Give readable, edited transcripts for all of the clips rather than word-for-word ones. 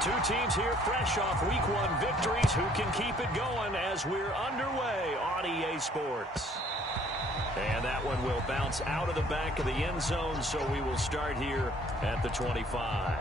Two teams here fresh off Week 1 victories who can keep it going as we're underway on EA Sports. And that one will bounce out of the back of the end zone, so we will start here at the 25.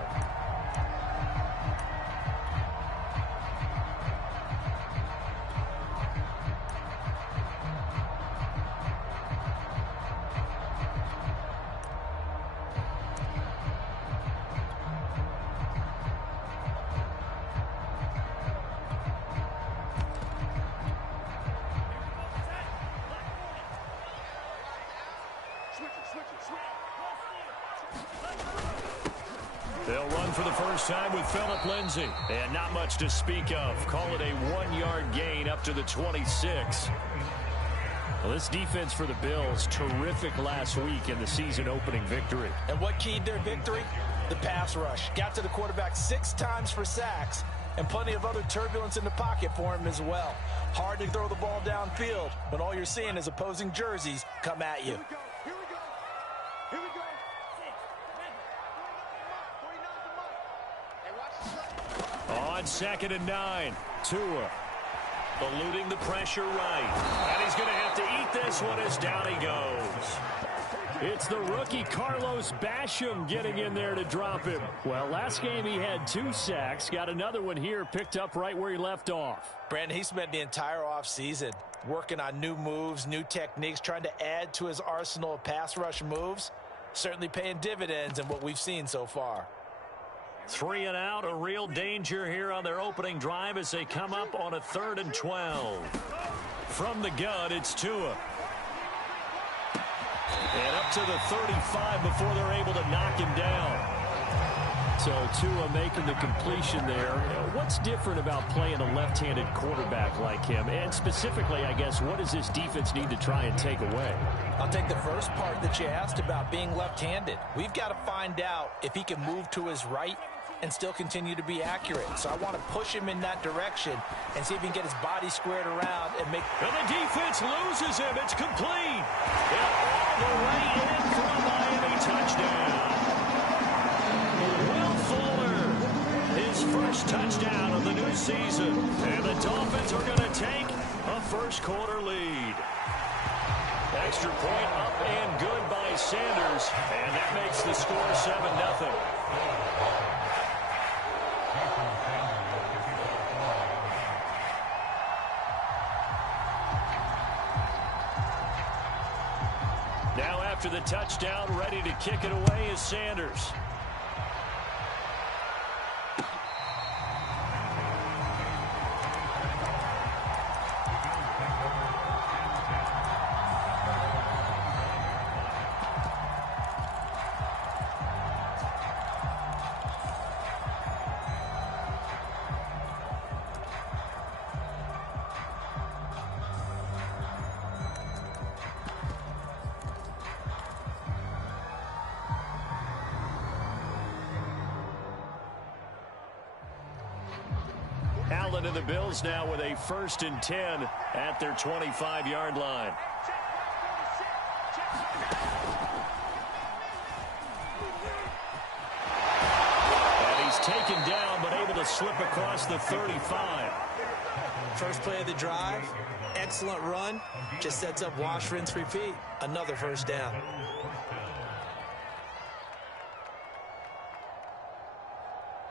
They'll run for the first time with Phillip Lindsay. And not much to speak of. Call it a 1-yard gain up to the 26. Well, this defense for the Bills, terrific last week in the season-opening victory. And what keyed their victory? The pass rush. Got to the quarterback 6 times for sacks, and plenty of other turbulence in the pocket for him as well. Hard to throw the ball downfield when all you're seeing is opposing jerseys come at you. On 2nd and 9, Tua eluding the pressure right. And he's going to have to eat this one as down he goes. It's the rookie Carlos Basham getting in there to drop him. Well, last game he had 2 sacks. Got another one here picked up right where he left off. Brandon, he spent the entire offseason working on new moves, new techniques, trying to add to his arsenal of pass rush moves. Certainly paying dividends in what we've seen so far. 3 and out, a real danger here on their opening drive as they come up on a 3rd and 12. From the gun, it's Tua. And up to the 35 before they're able to knock him down. So Tua making the completion there. What's different about playing a left-handed quarterback like him? And specifically, I guess, what does this defense need to try and take away? I'll take the first part that you asked about being left-handed. We've got to find out if he can move to his right and still continue to be accurate. So I want to push him in that direction and see if he can get his body squared around and make... And the defense loses him. It's complete. And all the way in for a Miami touchdown. Will Fuller, his first touchdown of the new season. And the Dolphins are going to take a first-quarter lead. Extra point up and good by Sanders. And that makes the score 7-0. Now after the touchdown, ready to kick it away is Sanders. Allen and the Bills now with a 1st and 10 at their 25-yard line. And he's taken down but able to slip across the 35. First play of the drive, excellent run, just sets up wash, rinse, repeat. Another first down.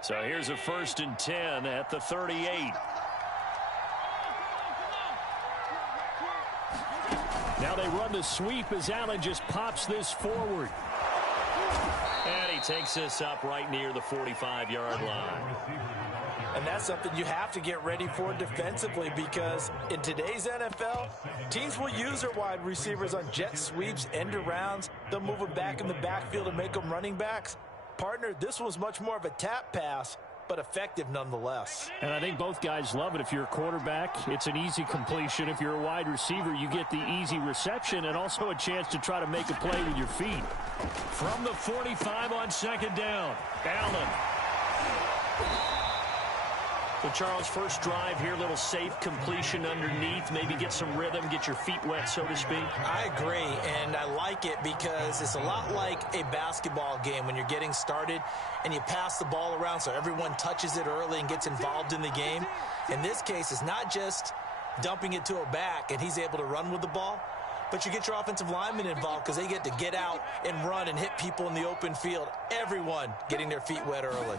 So here's a 1st and 10 at the 38. Now they run the sweep as Allen just pops this forward. And he takes this up right near the 45-yard line. And that's something you have to get ready for defensively, because in today's NFL, teams will use their wide receivers on jet sweeps, end arounds. They'll move them back in the backfield and make them running backs. Partner, this was much more of a tap pass, but effective nonetheless. And I think both guys love it. If you're a quarterback, it's an easy completion. If you're a wide receiver, you get the easy reception and also a chance to try to make a play with your feet. From the 45 on 2nd down, Allen. So, Charles, first drive here, little safe completion underneath. Maybe get some rhythm, get your feet wet, so to speak. I agree, and I like it because it's a lot like a basketball game when you're getting started and you pass the ball around so everyone touches it early and gets involved in the game. In this case, it's not just dumping it to a back and he's able to run with the ball, but you get your offensive linemen involved because they get to get out and run and hit people in the open field. Everyone getting their feet wet early.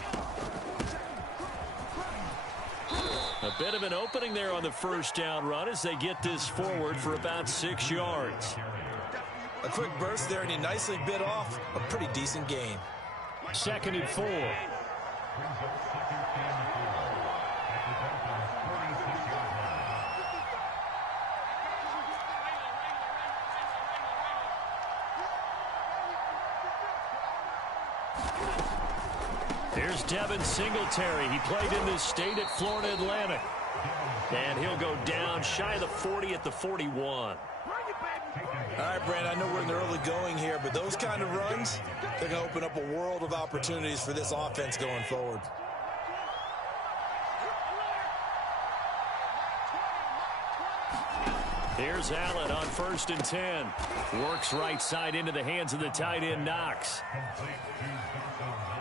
A bit of an opening there on the first down run as they get this forward for about 6 yards. A quick burst there, and he nicely bit off a pretty decent gain. 2nd and 4. Here's Devin Singletary. He played in this state at Florida Atlantic. And he'll go down shy of the 40 at the 41. All right, Brandon, I know we're in the early going here, but those kind of runs, they're going to open up a world of opportunities for this offense going forward. Here's Allen on 1st and 10. Works right side into the hands of the tight end, Knox.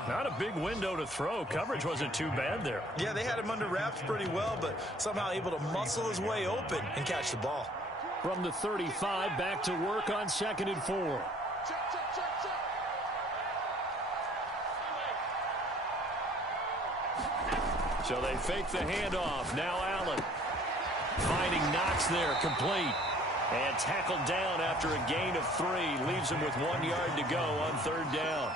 Not a big window to throw. Coverage wasn't too bad there. Yeah, they had him under wraps pretty well, but somehow able to muscle his way open and catch the ball. From the 35, back to work on 2nd and 4. So they fake the handoff. Now Allen finding Knox there, complete. And tackled down after a gain of 3. Leaves him with 1 yard to go on 3rd down.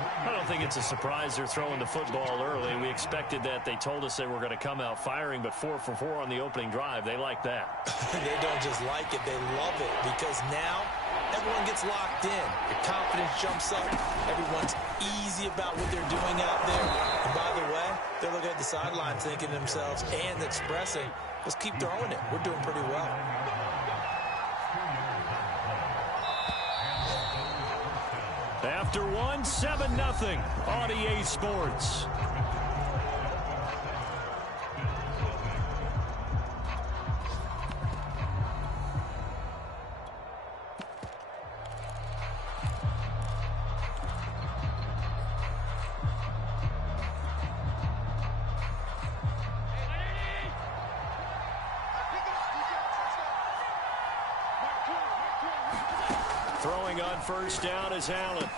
I don't think it's a surprise they're throwing the football early. We expected that. They told us they were going to come out firing, but 4 for 4 on the opening drive. They like that. They don't just like it. They love it because now everyone gets locked in. Their confidence jumps up. Everyone's easy about what they're doing out there. And by the way, they're looking at the sidelines thinking to themselves and expressing, let's keep throwing it. We're doing pretty well. After 1, 7-0 on EA Sports. Throwing on 1st down is Allen.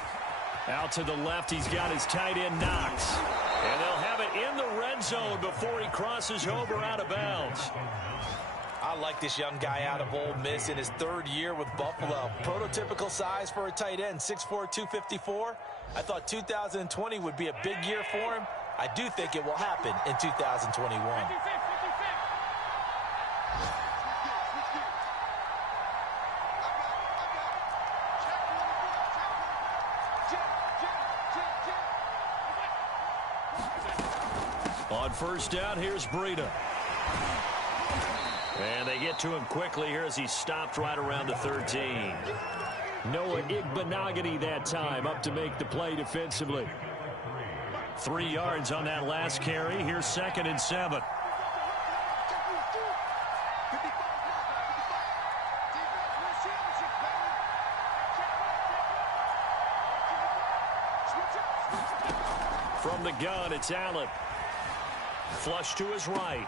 Out to the left, he's got his tight end, Knox. And they'll have it in the red zone before he crosses over out of bounds. I like this young guy out of Ole Miss in his 3rd year with Buffalo. Prototypical size for a tight end, 6'4", 254. I thought 2020 would be a big year for him. I do think it will happen in 2021. On 1st down, here's Breida. And they get to him quickly here as he stopped right around the 13. Noah Igbenogany that time up to make the play defensively. 3 yards on that last carry. Here's 2nd and 7. From the gun, it's Allen. Flush to his right.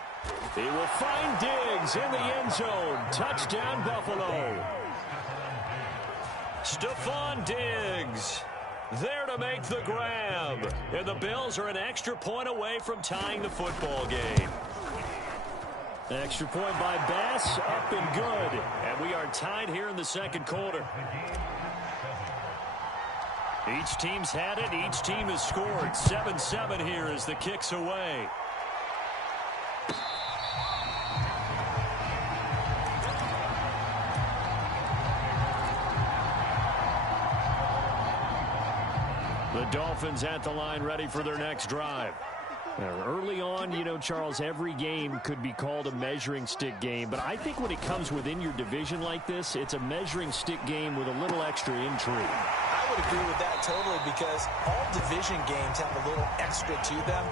He will find Diggs in the end zone. Touchdown, Buffalo. Stephon Diggs there to make the grab. And the Bills are an extra point away from tying the football game. Extra point by Bass, up and good. And we are tied here in the 2nd quarter. Each team's had it. Each team has scored. 7-7 here as the kick's away. The Dolphins at the line ready for their next drive. Early on, you know, Charles, every game could be called a measuring stick game. But I think when it comes within your division like this, it's a measuring stick game with a little extra intrigue. I would agree with that totally because all division games have a little extra to them.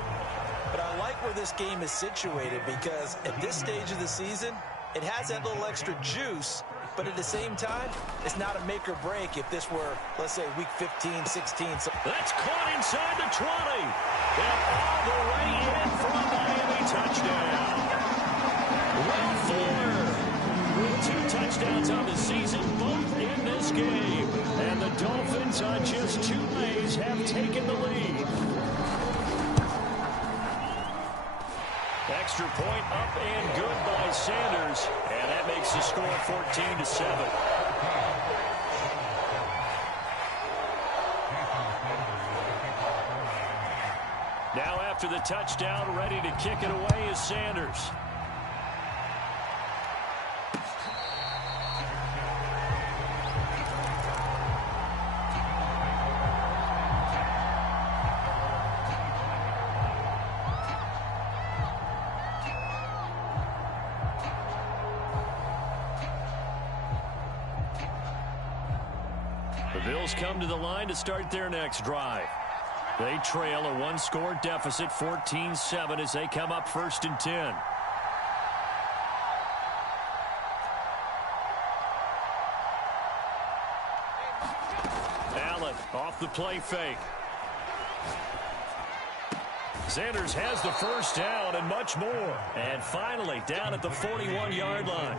But I like where this game is situated because at this stage of the season, it has that little extra juice, but at the same time, it's not a make or break if this were, let's say, week 15, 16. So that's caught inside the 20. And all the way in for a Miami touchdown. Will Fuller with 2 touchdowns on the season, both in this game. And the Dolphins on just 2 plays have taken the lead. Extra point up and good by Sanders. And that makes the score 14-7. Now after the touchdown, ready to kick it away is Sanders. The Bills come to the line to start their next drive. They trail a 1-score deficit, 14-7, as they come up 1st and 10. Allen off the play fake. Sanders has the first down and much more. And finally, down at the 41-yard line.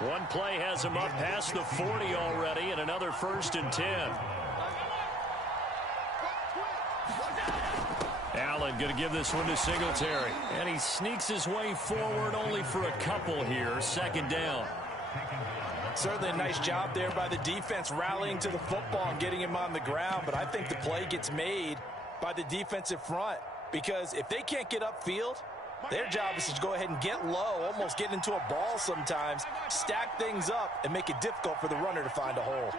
One play has him up past the 40 already, and another 1st and 10. Allen going to give this one to Singletary. And he sneaks his way forward only for a couple here. 2nd down. Certainly a nice job there by the defense rallying to the football and getting him on the ground. But I think the play gets made by the defensive front. Because if they can't get upfield, their job is to go ahead and get low, almost get into a ball sometimes, stack things up, and make it difficult for the runner to find a hole.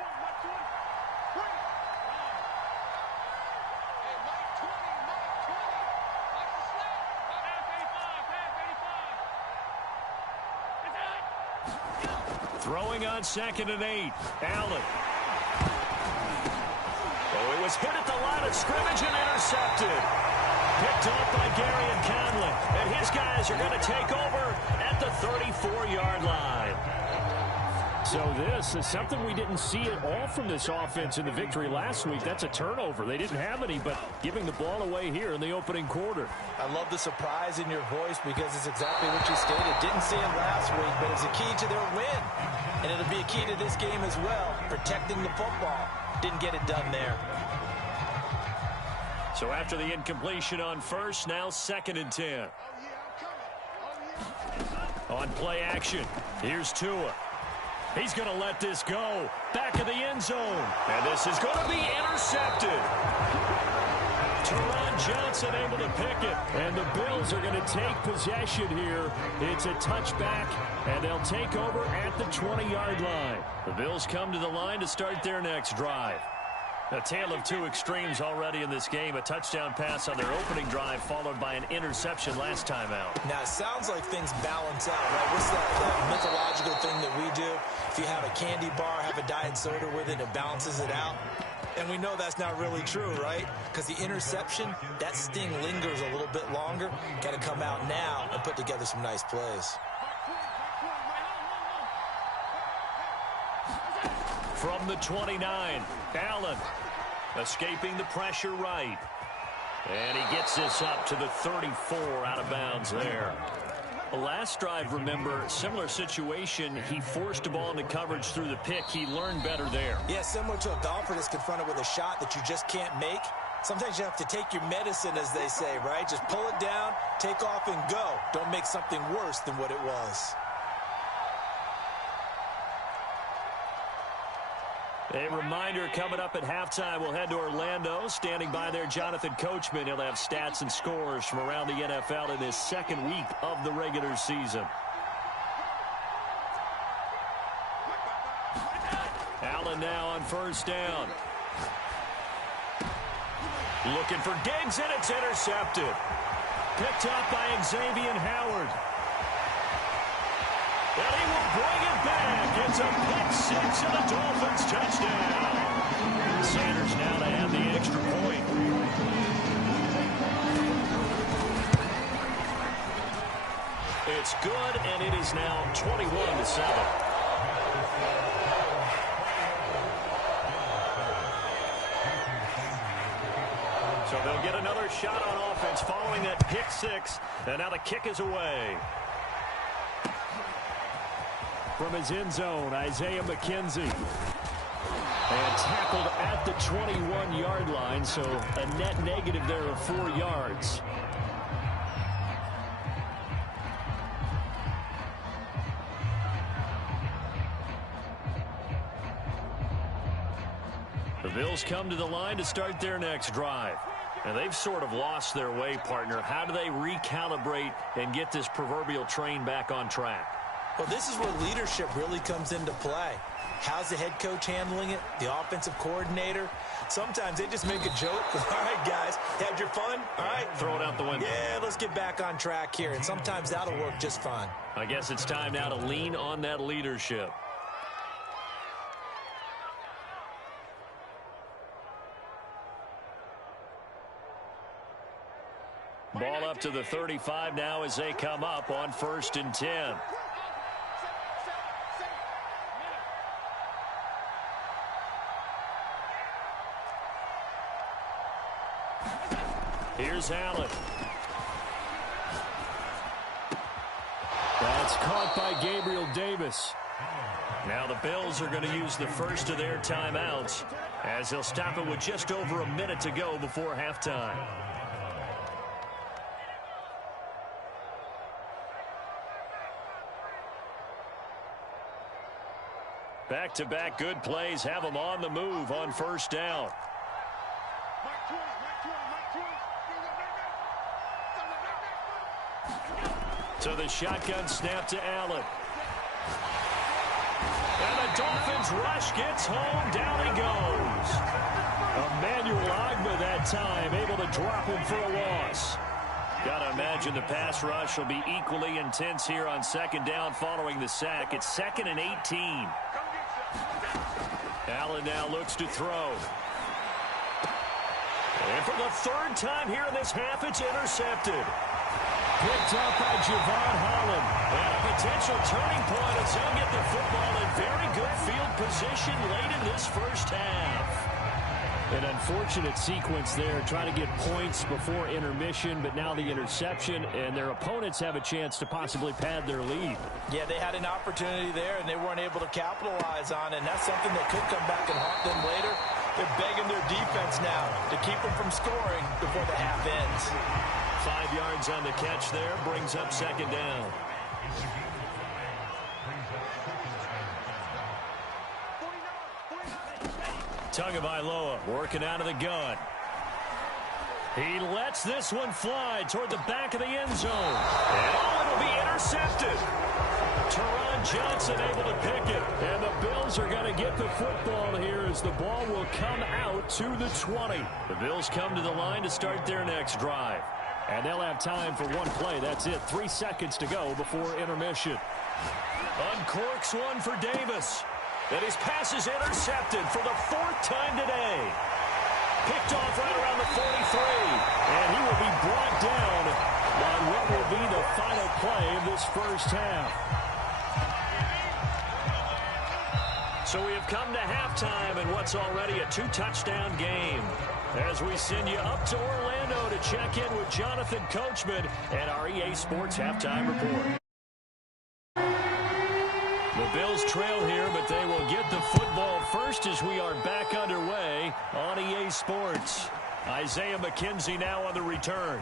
Throwing on 2nd and 8. Allen. Oh, it was hit at the line of scrimmage and intercepted. Picked up by Gary and Conley. And his guys are going to take over at the 34-yard line. So this is something we didn't see at all from this offense in the victory last week. That's a turnover. They didn't have any, but giving the ball away here in the opening quarter. I love the surprise in your voice because it's exactly what you stated. Didn't see it last week, but it's a key to their win. And it'll be a key to this game as well, protecting the football. Didn't get it done there. So after the incompletion on 1st, now 2nd and 10. On play action, here's Tua. He's going to let this go. Back of the end zone. And this is going to be intercepted. Teron Johnson able to pick it. And the Bills are going to take possession here. It's a touchback, and they'll take over at the 20-yard line. The Bills come to the line to start their next drive. A tale of 2 extremes already in this game. A touchdown pass on their opening drive, followed by an interception last time out. Now, it sounds like things balance out, right? What's that mythological thing that we do? If you have a candy bar, have a diet soda with it, it balances it out. And we know that's not really true, right? Because the interception, that sting lingers a little bit longer. Got to come out now and put together some nice plays. From the 29, Allen escaping the pressure right. And he gets this up to the 34 out of bounds there. The last drive, remember, similar situation. He forced the ball into coverage through the pick. He learned better there. Yeah, similar to a golfer that's confronted with a shot that you just can't make. Sometimes you have to take your medicine, as they say, right? Just pull it down, take off, and go. Don't make something worse than what it was. A reminder coming up at halftime. We'll head to Orlando. Standing by there, Jonathan Coachman. He'll have stats and scores from around the NFL in his 2nd week of the regular season. Allen now on 1st down. Looking for Diggs, and it's intercepted. Picked up by Xavier Howard. And he will bring it back. It's a pick 6 and a Dolphins touchdown. Sanders now to have the extra point. good, and it is now 21-7. So they'll get another shot on offense following that pick six. And now the kick is away. From his end zone, Isaiah McKenzie. And tackled at the 21-yard line, so a net negative there of 4 yards. The Bills come to the line to start their next drive. And they've sort of lost their way, partner. How do they recalibrate and get this proverbial train back on track? Well, this is where leadership really comes into play. How's the head coach handling it? The offensive coordinator? Sometimes they just make a joke. All right, guys, had your fun? All right. Throw it out the window. Yeah, let's get back on track here. And sometimes that'll work just fine. I guess it's time now to lean on that leadership. Ball up to the 35 now as they come up on 1st and 10. Here's Allen. That's caught by Gabriel Davis. Now the Bills are going to use the first of their timeouts as they'll stop it with just over a minute to go before halftime. Back-to-back good plays have them on the move on 1st down. So the shotgun snap to Allen. And the Dolphins rush gets home. Down he goes. Emmanuel Ogbah that time able to drop him for a loss. Got to imagine the pass rush will be equally intense here on 2nd down following the sack. It's 2nd and 18. Allen now looks to throw. And for the 3rd time here in this half, it's intercepted. Picked up by Javon Holland. And a potential turning point as they'll get the football in very good field position late in this 1st half. An unfortunate sequence there, trying to get points before intermission, but now the interception, and their opponents have a chance to possibly pad their lead. Yeah, they had an opportunity there, and they weren't able to capitalize on it, and that's something that could come back and haunt them later. They're begging their defense now to keep them from scoring before the half ends. 5 yards on the catch there, brings up 2nd down. Tagovailoa working out of the gun. He lets this one fly toward the back of the end zone. And it'll be intercepted. Teron Johnson able to pick it. And the Bills are going to get the football here as the ball will come out to the 20. The Bills come to the line to start their next drive. And they'll have time for one play. That's it. 3 seconds to go before intermission. Uncorks one for Davis. And his pass is intercepted for the 4th time today. Picked off right around the 43. And he will be brought down on what will be the final play of this 1st half. So we have come to halftime in what's already a 2-touchdown game. As we send you up to Orlando to check in with Jonathan Coachman and our EA Sports Halftime Report. The Bills trail here, but they will get the football first as we are back underway on EA Sports. Isaiah McKenzie now on the return.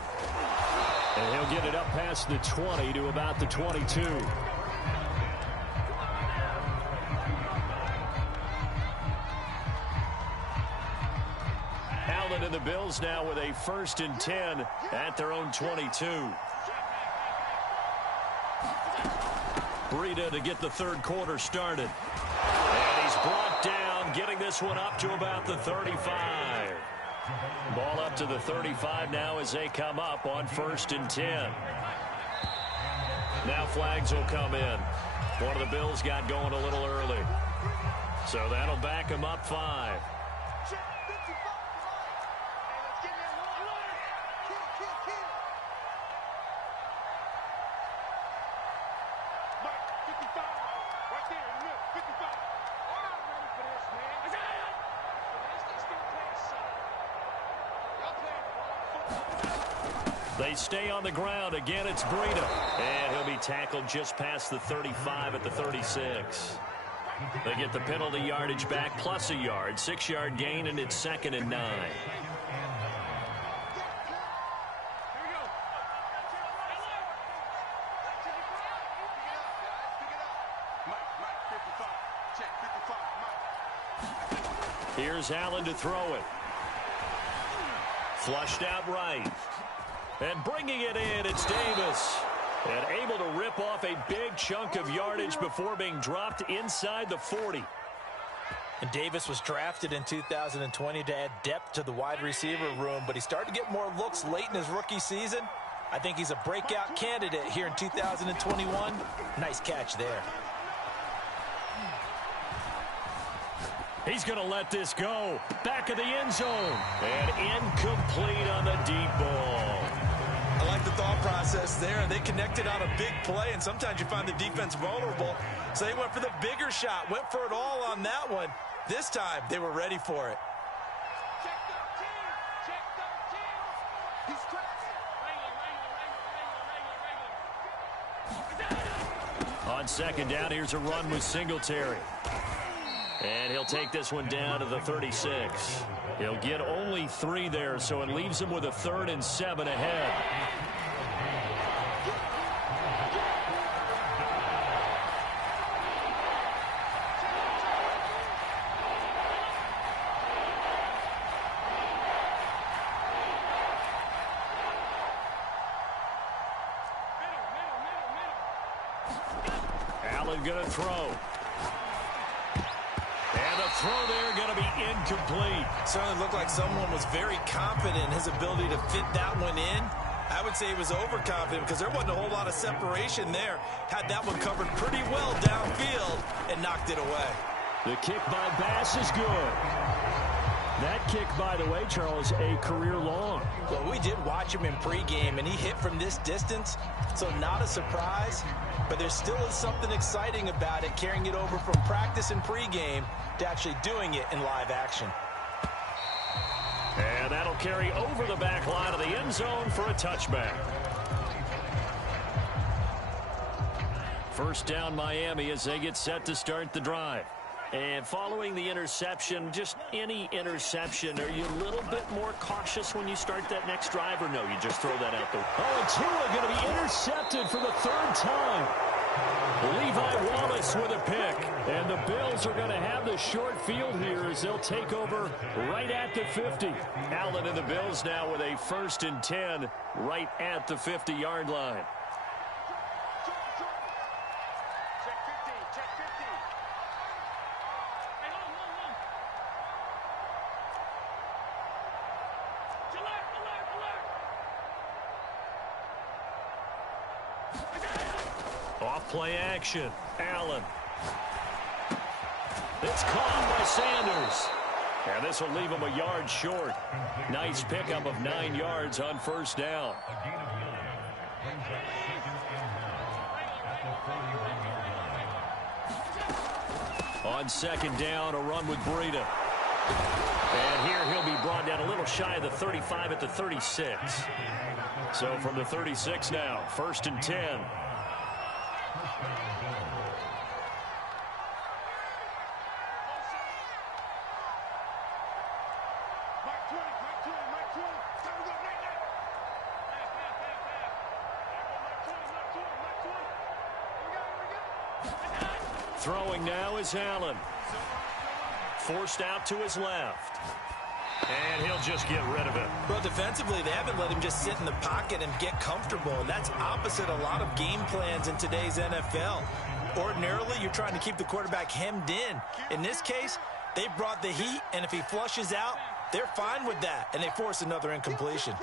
And he'll get it up past the 20 to about the 22. Allen and the Bills now with a 1st and 10 at their own 22. Breida to get the 3rd quarter started. And he's brought down, getting this one up to about the 35. Ball up to the 35 now as they come up on 1st and 10. Now flags will come in. One of the Bills got going a little early. So that'll back him up 5. They stay on the ground. Again, it's Breida. And he'll be tackled just past the 35 at the 36. They get the penalty yardage back plus a yard. 6-yard gain, and it's 2nd and 9. Here's Allen to throw it. Flushed out right. And bringing it in, it's Davis. And able to rip off a big chunk of yardage before being dropped inside the 40. And Davis was drafted in 2020 to add depth to the wide receiver room, but he started to get more looks late in his rookie season. I think he's a breakout candidate here in 2021. Nice catch there. He's going to let this go. Back of the end zone. And incomplete on the deep ball. I like the thought process there. They connected on a big play, and sometimes you find the defense vulnerable. So they went for the bigger shot, went for it all on that one. This time, they were ready for it. Check 13. Check 13. He's crazy. On 2nd down, here's a run with Singletary. And he'll take this one down to the 36. He'll get only 3 there, so it leaves him with a 3rd and 7 ahead. Allen going to throw. And the throw there going to be incomplete. Certainly looked like someone was very confident in his ability to fit that one in. I would say he was overconfident because there wasn't a whole lot of separation there. Had that one covered pretty well downfield and knocked it away. The kick by Bass is good. That kick, by the way, Charles, a career long. Well, we did watch him in pregame, and he hit from this distance, so not a surprise. But there still is something exciting about it, carrying it over from practice and pregame to actually doing it in live action. And that'll carry over the back line of the end zone for a touchback. First down, Miami, as they get set to start the drive. And following the interception, just any interception, are you a little bit more cautious when you start that next drive, or no, you just throw that out there? Oh, and Tua going to be intercepted for the 3rd time. Levi Wallace with a pick. And the Bills are going to have the short field here as they'll take over right at the 50. Allen and the Bills now with a 1st and 10 right at the 50-yard line. Check 15. Check 15. Hey, hold on. Alert. Off play action. Allen. It's caught by Sanders. And this will leave him a yard short. Nice pickup of 9 yards on 1st down. On 2nd down, a run with Breida. And here he'll be brought down a little shy of the 35 at the 36. So from the 36 now, 1st and 10. Throwing now is Allen. Forced out to his left. And he'll just get rid of it. Well, defensively, they haven't let him just sit in the pocket and get comfortable. And that's opposite a lot of game plans in today's NFL. Ordinarily, you're trying to keep the quarterback hemmed in. In this case, they brought the heat, and if he flushes out, they're fine with that, and they force another incompletion.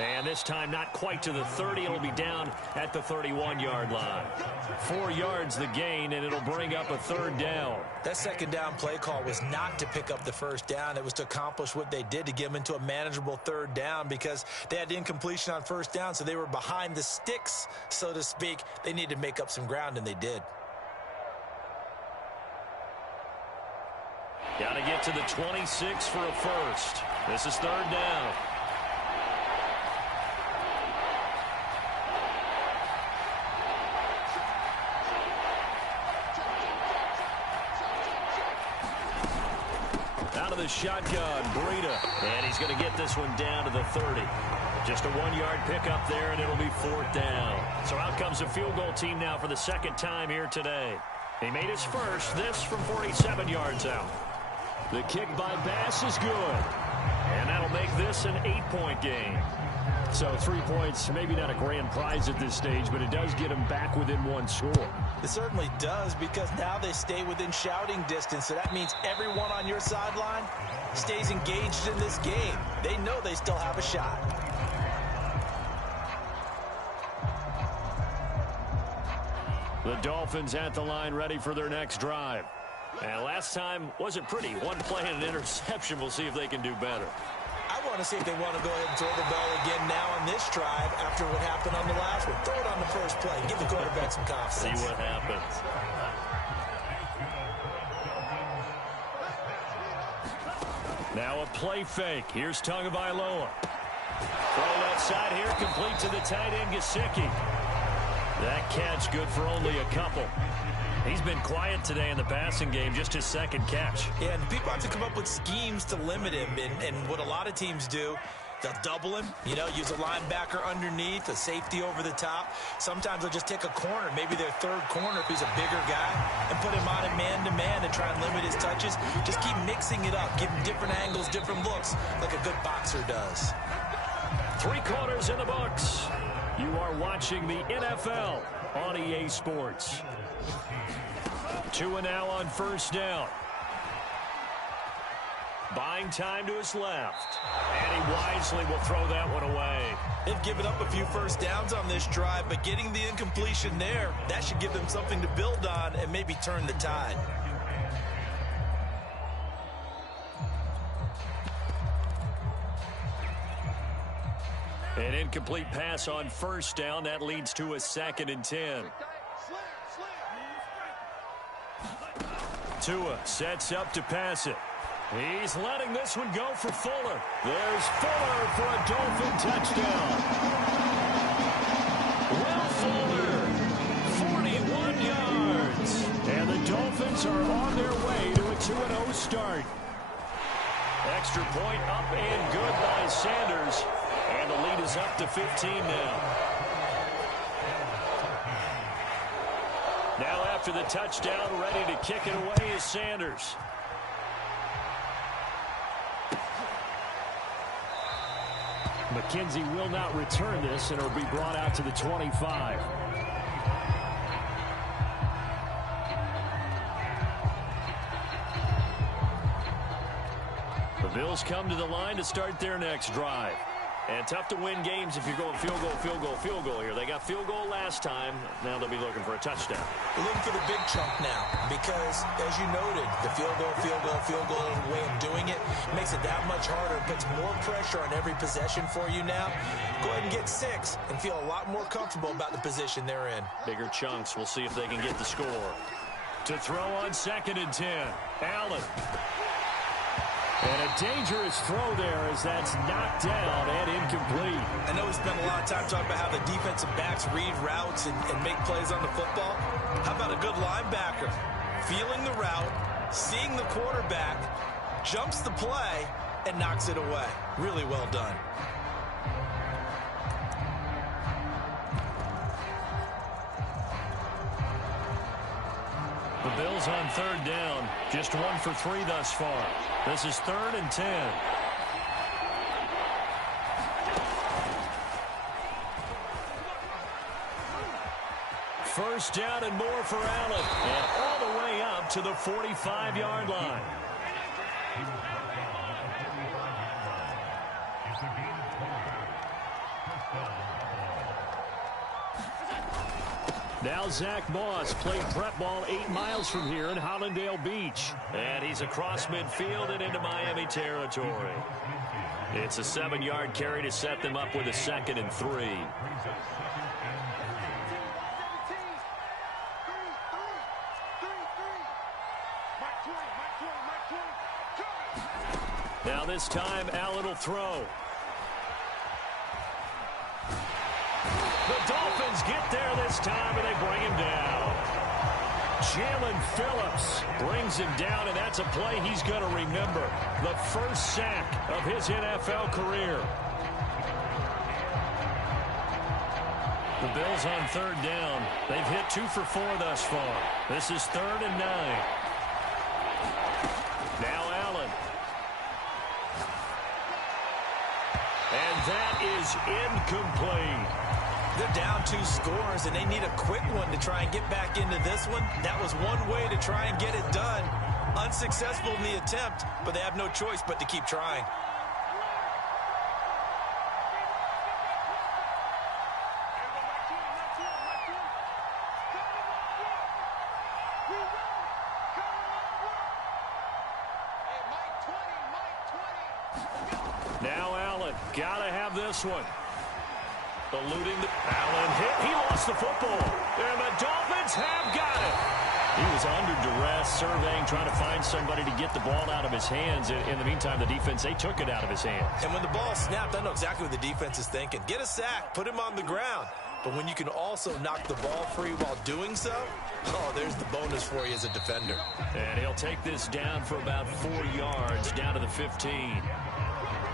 And this time not quite to the 30. It'll be down at the 31-yard line. 4 yards the gain, and it'll bring up a 3rd down. That 2nd down play call was not to pick up the 1st down. It was to accomplish what they did, to get them into a manageable 3rd down, because they had incompletion on 1st down, so they were behind the sticks, so to speak. They needed to make up some ground, and they did. Got to get to the 26 for a first. This is third down. Out of the shotgun, Breida. And he's going to get this one down to the 30. Just a 1-yard pickup there, and it'll be fourth down. So out comes a field goal team now for the second time here today. He made his first, this from 47 yards out. The kick by Bass is good. And that'll make this an 8-point game. So 3 points, maybe not a grand prize at this stage, but it does get them back within one score. It certainly does, because now they stay within shouting distance. So that means everyone on your sideline stays engaged in this game. They know they still have a shot. The Dolphins at the line, ready for their next drive. And last time wasn't pretty. One play and an interception. We'll see if they can do better. I want to see if they want to go ahead and throw the ball again now on this drive after what happened on the last one. Throw it on the first play. Give the quarterback some confidence. See what happens. Now a play fake. Here's Tagovailoa. Throw that side here, complete to the tight end, Gesicki. That catch good for only a couple. He's been quiet today in the passing game, just his second catch. Yeah, and people have to come up with schemes to limit him. And what a lot of teams do, they'll double him, use a linebacker underneath, a safety over the top. Sometimes they'll just take a corner, maybe their third corner if he's a bigger guy, and put him on a man-to-man and try and limit his touches. Just keep mixing it up, give him different angles, different looks, like a good boxer does. 3 quarters in the books. You are watching the NFL on EA Sports. 2 now on first down. Buying time to his left. And he wisely will throw that one away. They've given up a few first downs on this drive, but getting the incompletion there, that should give them something to build on and maybe turn the tide. An incomplete pass on first down. That leads to a 2nd and 10. Tua sets up to pass it. He's letting this one go for Fuller. There's Fuller for a Dolphin touchdown. Will Fuller, 41 yards. And the Dolphins are on their way to a 2-0 start. Extra point up and good by Sanders. And the lead is up to 15 now. Now after the touchdown, ready to kick it away is Sanders. McKenzie will not return this, and it'll be brought out to the 25. The Bills come to the line to start their next drive. And tough to win games if you're going field goal, field goal, field goal here. They got field goal last time. Now they'll be looking for a touchdown. They're looking for the big chunk now because, as you noted, the field goal way of doing it makes it that much harder, puts more pressure on every possession for you now. Go ahead and get 6 and feel a lot more comfortable about the position they're in. Bigger chunks. We'll see if they can get the score. To throw on 2nd and 10. Allen. And a dangerous throw there as that's knocked down and incomplete. I know we spent a lot of time talking about how the defensive backs read routes and make plays on the football. How about a good linebacker? Feeling the route, seeing the quarterback, jumps the play, and knocks it away. Really well done. The Bills on 3rd down. Just 1 for 3 thus far. This is 3rd and 10. First down and more for Allen. And all the way up to the 45-yard line. Now Zach Moss played prep ball 8 miles from here in Hollandale Beach. And he's across midfield and into Miami territory. It's a 7-yard carry to set them up with a 2nd and 3. Now this time, Allen will throw. The Dolphins get there this time, and they bring him down. Jalen Phillips brings him down, and that's a play he's going to remember. The first sack of his NFL career. The Bills on third down. They've hit 2 for 4 thus far. This is 3rd and 9. Now Allen. And that is incomplete. They're down 2 scores, and they need a quick one to try and get back into this one. That was one way to try and get it done. Unsuccessful in the attempt, but they have no choice but to keep trying. Now Allen, gotta have this one. Eluding the Allen hit. He lost the football. And the Dolphins have got it. He was under duress, surveying, trying to find somebody to get the ball out of his hands. In the meantime, the defense, they took it out of his hands. And when the ball snapped, I know exactly what the defense is thinking. Get a sack, put him on the ground. But when you can also knock the ball free while doing so, oh, there's the bonus for you as a defender. And he'll take this down for about 4 yards, down to the 15.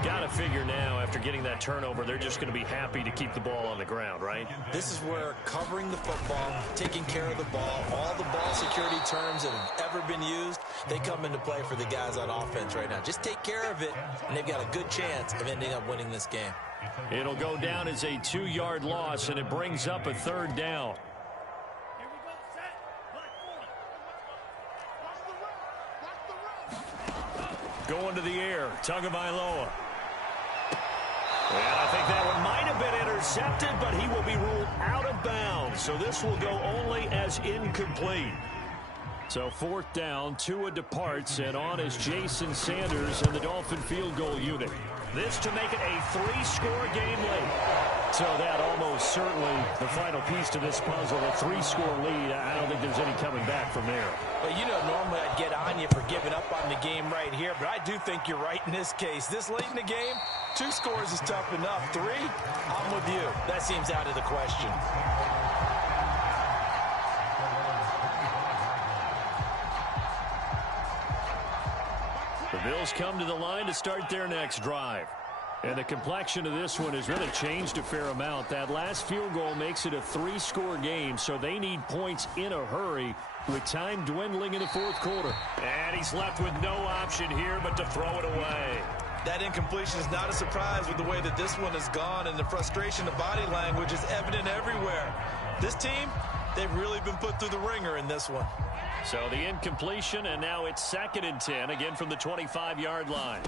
Got to figure now, after getting that turnover, they're just going to be happy to keep the ball on the ground, right? This is where covering the football, taking care of the ball, all the ball security terms that have ever been used, they come into play for the guys on offense right now. Just take care of it, and they've got a good chance of ending up winning this game. It'll go down as a 2-yard loss, and it brings up a 3rd down. Going to the air, Tagovailoa. And I think that one might have been intercepted, but he will be ruled out of bounds. So this will go only as incomplete. So 4th down, Tua departs, and on is Jason Sanders and the Dolphin field goal unit. This to make it a 3-score game late. So that almost certainly the final piece to this puzzle, a 3-score lead. I don't think there's any coming back from there. Well, you know, normally I'd get on you for giving up on the game right here, but I do think you're right in this case. This late in the game, 2 scores is tough enough. 3, I'm with you. That seems out of the question. The Bills come to the line to start their next drive. And the complexion of this one has really changed a fair amount. That last field goal makes it a 3-score game, so they need points in a hurry with time dwindling in the 4th quarter. And he's left with no option here but to throw it away. That incompletion is not a surprise with the way that this one has gone, and the frustration of body language is evident everywhere. This team, they've really been put through the ringer in this one. So the incompletion, and now it's 2nd and 10, again from the 25-yard line.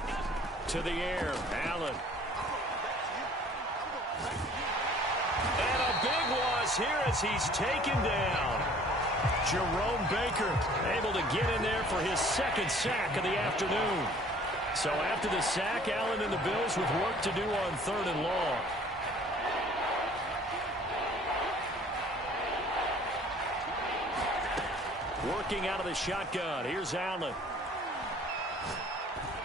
To the air, Allen. And a big loss here as he's taken down. Jerome Baker able to get in there for his 2nd sack of the afternoon. So after the sack, Allen and the Bills with work to do on 3rd and long. Working out of the shotgun. Here's Allen.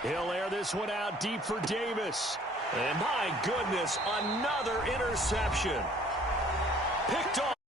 He'll air this one out deep for Davis. And my goodness, another interception. Picked off.